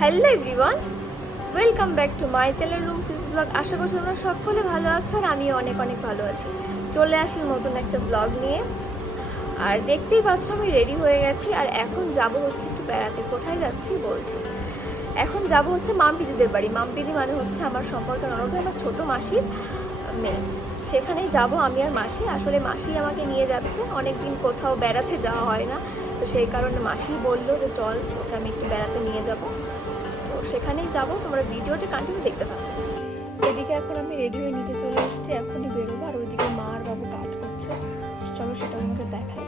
Hello everyone welcome back to my channel room peace blog আশা করছি তোমরা সকলে ভালো আছো আর আমিও অনেক অনেক ভালো আছি। চলে আসলাম নতুন একটা ব্লগ নিয়ে। আর দেখতেই পাচ্ছ, আমি রেডি হয়ে গেছি। আর এখন যাব হচ্ছে একটু বেড়াতে। কোথায় যাচ্ছি বলছি? এখন যাব হচ্ছে মামপিদিদের বাড়ি। মামপিদি মানে হচ্ছে আমার সম্পর্কের অনন্ত আমার ছোট মাসির মেয়ে। সেখানেই যাব আমি আর মাসি। আসলে মাসি আমাকে নিয়ে যাচ্ছে। অনেকদিন কোথাও বেড়াতে যাওয়া হয় না। তো সেই কারণে মাসি বলল যে, চল, তোকে আমি একটু বেড়াতে নিয়ে যাব। সেখানেই যাব, তোমরা ভিডিওটা কন্টিনিউ দেখতে থাকো। এদিকে এখন আমি রেডি হয়ে নিতে চলে এসেছি, এখনই বেরোবো, আর ওইদিকে মা আর বাবু কাজ করছে। চলো সেটা তোমাকে দেখাই।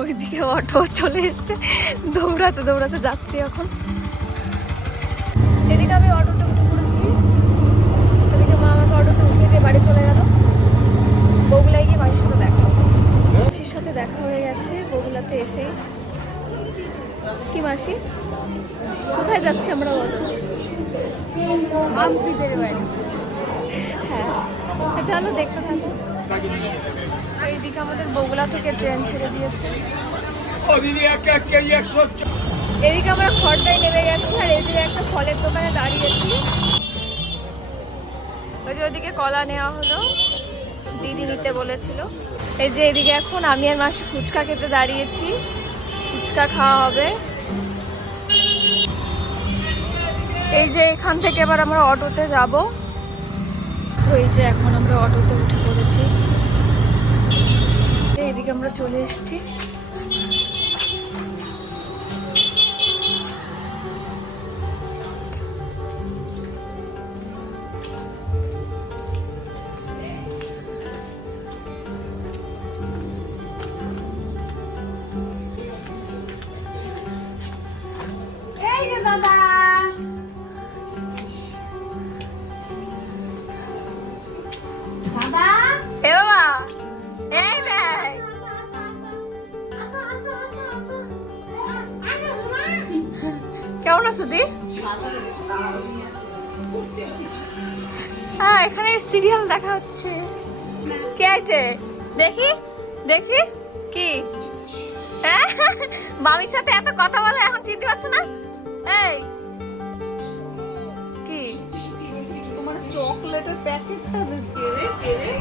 ওইদিকে অটো চলে এসছে, দৌড়াতে দৌড়াতে যাচ্ছি এখন। এদিকে আমি অটোতে উঠে পড়েছি, এদিকে মা আমাকে অটোতে দিয়ে বাড়ি চলে গেল বগুলায় গিয়ে মাসির সাথে দেখা হবে মাসির সাথে দেখা হয়ে গেছে বগুলাতে এসেই। কি মাসি? কোথায় যাচ্ছি আমরা বলো? বাড়ি। হ্যাঁ চলো দেখতে থাকো। তো এইদিকে আমাদের বগুলা থেকে ট্রেন ছেড়ে দিয়েছে। এদিকে আমরা খড়টাই নেমে গেছি আর এদিকে একটা ফলের দোকানে দাঁড়িয়েছি। ওই যে ওদিকে কলা নেওয়া হলো। দিদি নিতে বলেছিল। এই যে এদিকে এখন আমি আর মাসে ফুচকা খেতে দাঁড়িয়েছি। ফুচকা খাওয়া হবে। এই যে এখান থেকে এবার আমরা অটোতে যাব। তো এই যে এখন আমরা অটোতে উঠে পড়েছি। এদিকে আমরা চলে এসেছি। আছো দি? হ্যাঁ এখানে সিরিয়াল দেখা হচ্ছে। কে আছে? দেখি দেখি। কি? হ্যাঁ? মামির সাথে এত কথা বলে এখন চিনতে পারছ না? এই। কি? তোমার চকলেটের প্যাকেটটা কে রে।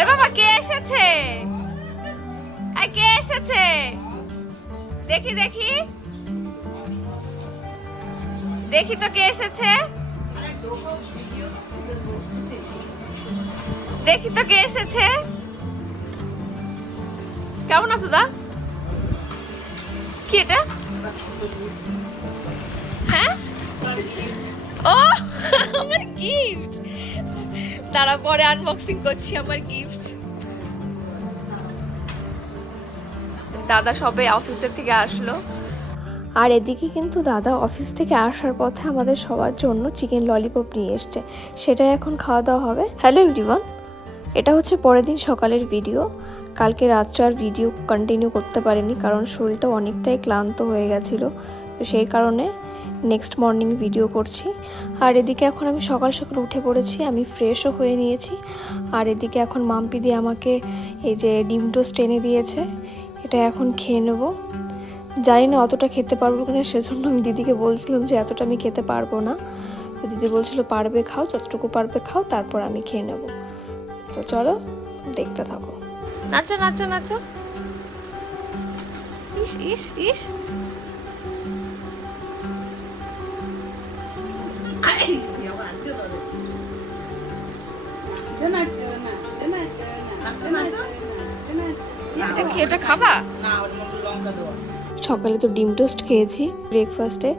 এ বাবা কে এসেছে? এসেছে। দেখি দেখি। দেখি তো কে এসেছে। দেখি তো কে এসেছে। কেমন আছো, দা? কি এটা? হ্যাঁ? ও, আমার গিফট তারা পরে আনবক্সিং করছি আমার গিফট দাদা সবে অফিসের থেকে আসলো। আর এদিকে কিন্তু দাদা অফিস থেকে আসার পথে আমাদের সবার জন্য চিকেন ললিপপ নিয়ে এসছে। সেটাই এখন খাওয়া দাওয়া হবে। হ্যালো এভরিওয়ান এটা হচ্ছে পরের দিন সকালের ভিডিও কালকে রাত্রে আর ভিডিও কন্টিনিউ করতে পারিনি কারণ শরীরটা অনেকটাই ক্লান্ত হয়ে গেছিল। তো সেই কারণে নেক্সট মর্নিং ভিডিও করছি। আর এদিকে এখন আমি সকাল সকাল উঠে পড়েছি, আমি ফ্রেশও হয়ে নিয়েছি। আর এদিকে এখন মাম্পি দিয়ে আমাকে এই যে ডিম টোস্ট এনে দিয়েছে। এটা এখন খেয়ে নেব। জানি না অতটা খেতে পারব কিনা সেজন্য আমি দিদিকে বলছিলাম যে এতটা আমি খেতে পারব না। তো দিদি বলছিল পারবে খাও যতটুকু পারবে খাও তারপর আমি খেয়ে নেব। তো চলো দেখতে থাকো। নাচো নাচো নাচো। ইস ইস ইস। চেনা এটা কি এটা খাবা? না ওর মধ্যে লঙ্কা দেওয়া। সকালে তো ডিম টোস্ট খেয়েছি ব্রেকফাস্টে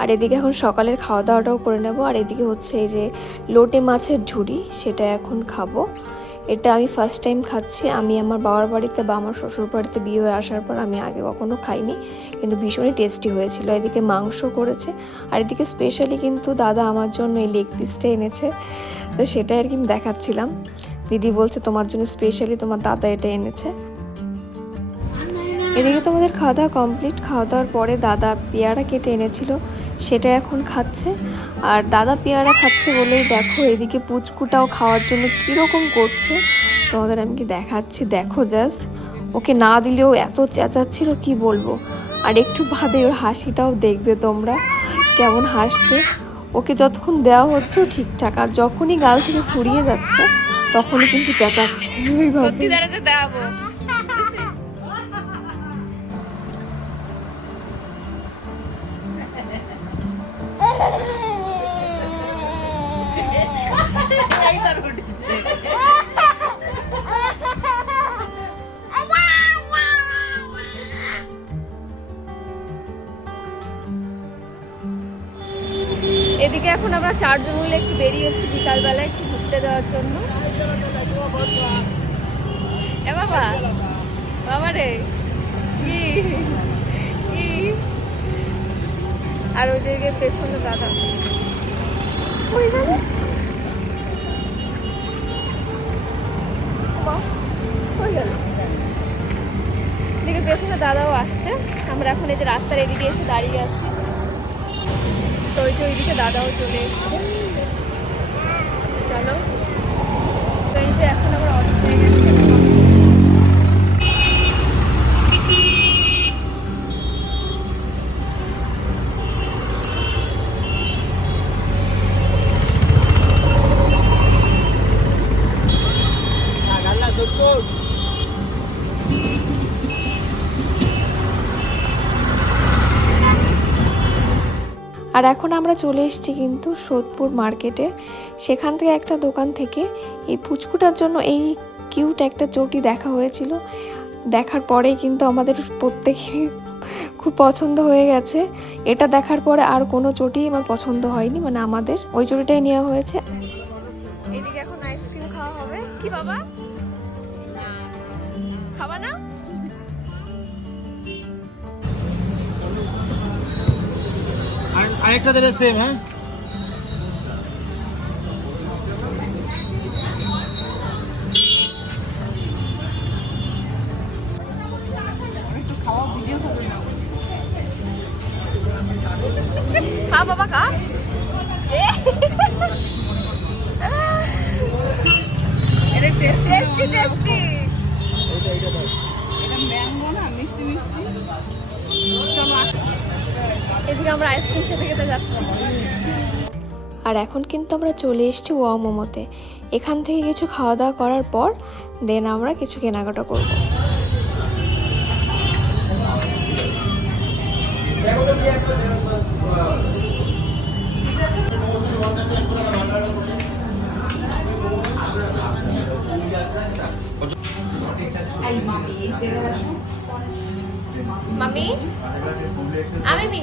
আর এদিকে এখন সকালের খাওয়া দাওয়াটাও করে নেব। আর এদিকে হচ্ছে এই যে লোটে মাছের ঝুড়ি সেটা এখন খাব। এটা আমি ফার্স্ট টাইম খাচ্ছি। আমি আমার বাবার বাড়িতে বা আমার শ্বশুর বাড়িতে বিয়ে হয়ে আসার পর আমি আগে কখনো খাইনি। কিন্তু ভীষণই টেস্টি হয়েছিল। এদিকে মাংস করেছে। আর এদিকে স্পেশালি কিন্তু দাদা আমার জন্য এই লেগ পিসটা এনেছে। তো সেটাই আর কি আমি দেখাচ্ছিলাম। দিদি বলছে তোমার জন্য স্পেশালি তোমার দাদা এটা এনেছে। এদিকে তো আমাদের খাওয়া দাওয়া কমপ্লিট খাওয়া দাওয়ার পরে দাদা পেয়ারা কেটে এনেছিল, সেটা এখন খাচ্ছে। আর দাদা পেয়ারা খাচ্ছে বলেই দেখো, এদিকে পুচকুটাও খাওয়ার জন্য কীরকম করছে। তোমাদের আমি কি দেখাচ্ছি? দেখো জাস্ট ওকে না দিলেও এত চেঁচাচ্ছিল, কি বলব? আর একটু বাদে ওর হাসিটাও দেখবে তোমরা, কেমন হাসছে। ওকে যতক্ষণ দেওয়া হচ্ছে ঠিকঠাক, আর যখনই গাল থেকে ফুরিয়ে যাচ্ছে, তখনই কিন্তু চেঁচাচ্ছে। ওইভাবে এদিকে এখন আমরা চারজন মিলে একটু বেরিয়েছি বিকালবেলা একটু ঘুরতে যাওয়ার জন্য। এ বাবা বাবা রে। কি? আর ওই দিকে পেছনে দাদা ওই দাদা কই পেছনে দাদাও আসছে। আমরা এখন এই যে রাস্তার এদিকে এসে দাঁড়িয়ে আছি। তো ওই যে ওইদিকে দাদাও চলে এসছে। চলো। তো এই যে এখন আর এখন আমরা চলে এসেছি কিন্তু সোদপুর মার্কেটে। সেখান থেকে একটা দোকান থেকে এই পুচকুটার জন্য এই কিউট একটা চটি দেখা হয়েছিল। দেখার পরেই কিন্তু আমাদের প্রত্যেকে খুব পছন্দ হয়ে গেছে। এটা দেখার পরে আর কোনো চটি আমার পছন্দ হয়নি মানে আমাদের। ওই চটিটাই নেওয়া হয়েছে। এদিকে এখন আইসক্রিম খাওয়া হবে। কি বাবা? খাবা না? আরেকটা দেবে সেম হ্যাঁ একটু খাওয়া ভিডিও হবে না খা বাবা খা এটা টেস্ট টেস্টি এদিকে আমরা আইসক্রিম খেতে খেতে যাচ্ছি। আর এখন কিন্তু আমরা চলে এসেছি ওয়া মোমোতে। এখান থেকে কিছু খাওয়া দাওয়া করার পর দেন আমরা কিছু কেনাকাটা করব। মামি? আমি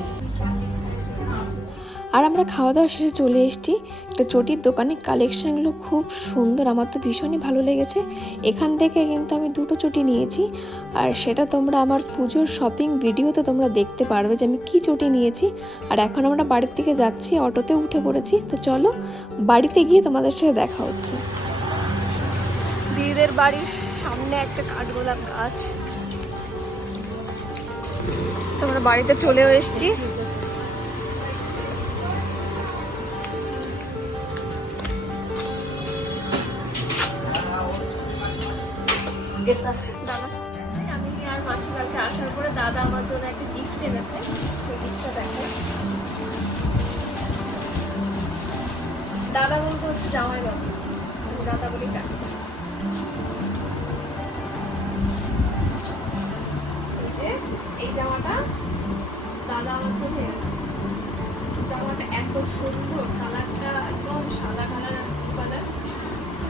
আর আমরা খাওয়া দাওয়া শেষে চলে এসেছি। একটা চটির দোকানে কালেকশানগুলো খুব সুন্দর, আমার তো ভীষণই ভালো লেগেছে। এখান থেকে কিন্তু আমি দুটো চটি নিয়েছি। আর সেটা তোমরা আমার পুজোর শপিং ভিডিওতে তোমরা দেখতে পারবে যে আমি কি চটি নিয়েছি। আর এখন আমরা বাড়ির থেকে যাচ্ছি অটোতে উঠে পড়েছি। তো চলো, বাড়িতে গিয়ে তোমাদের সাথে দেখা হচ্ছে। দিদিদের বাড়ির সামনে একটা কাঠগোলাপ গাছ। তোমরা বাড়িতে চলেও এসেছি। সাথে আমি আর মাসি কালকে আসার পরে দাদা আমার জন্য একটা গিফট এনেছে। সেই গিফটটা দেখো দাদা বলতে হচ্ছে জামাই বাবু। দাদা বলি ডাকি। এই জামাটা দাদা আমার জন্য এনেছে। জামাটা এত সুন্দর, কালারটা একদম সাদা কালার আর কালার।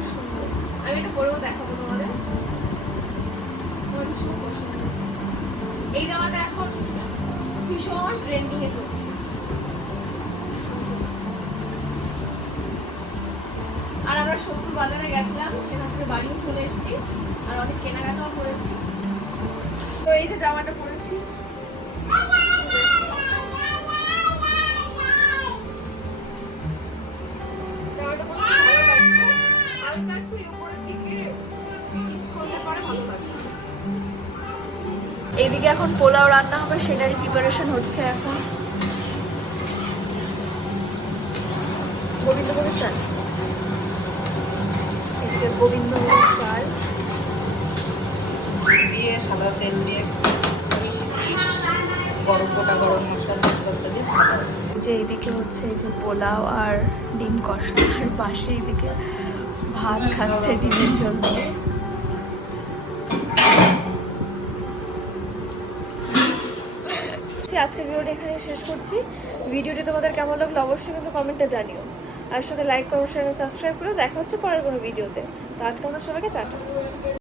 সুন্দর। আমি এটা পরেও দেখাবো তোমাদের আমার ভীষণ পছন্দ হয়েছে এই জামাটা এখন ভীষণ ট্রেন্ডিং এ চলছে। আর আমরা সত্তর বাজারে গেছিলাম, সেখান থেকে বাড়িও চলে এসেছি, আর অনেক কেনাকাটাও করেছি। তো এই যে জামাটা পরেছি। এইদিকে এখন পোলাও রান্না হবে সেটারই প্রিপারেশন হচ্ছে এখন। গোবিন্দভোগের চাল। এদিকে গোবিন্দভোগের চাল। দিয়ে সাদা তেল দিয়ে গরম গোটা গরম মশলা দিয়ে যে এইদিকে হচ্ছে এই যে পোলাও আর ডিম কষা আর পাশে এদিকে ভাত খাচ্ছে ডিমের জল আজকের ভিডিওটা এখানে শেষ করছি। ভিডিওটি তোমাদের কেমন লাগল অবশ্যই কিন্তু কমেন্টে জানিও। আর সাথে লাইক করো শেয়ার সাবস্ক্রাইব করে দেখা হচ্ছে পরের কোনো ভিডিওতে। তো আজকে আমাদের সবাইকে টাটা।